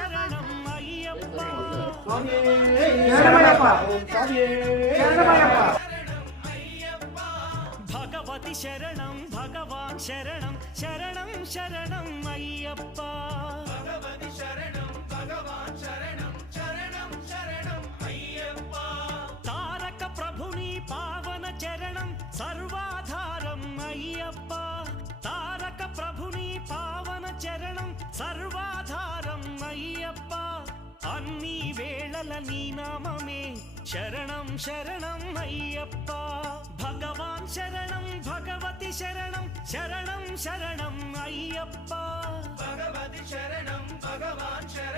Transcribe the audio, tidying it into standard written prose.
శరణం అయ్యప్ప భగవతి శరణం భగవాన్ శరణం శరణం శరణం అయ్యప్ప భగవతి శరణం భగవాన్ శరణం శరణం శరణం అయ్యప్ప తారక ప్రభుని పావన చరణం సర్వాధారం అయ్యప్ప తారక ప్రభుని పావన చరణం సర్వాధారం అయ్యప్ప అన్ని వేళల నీ నామమే శరణం శరణం అయ్యప్ప భగవాన్ శరణం భగవతి శరణం శరణం శరణం అయ్యప్ప భగవతి శరణం భగవాన్ శరణం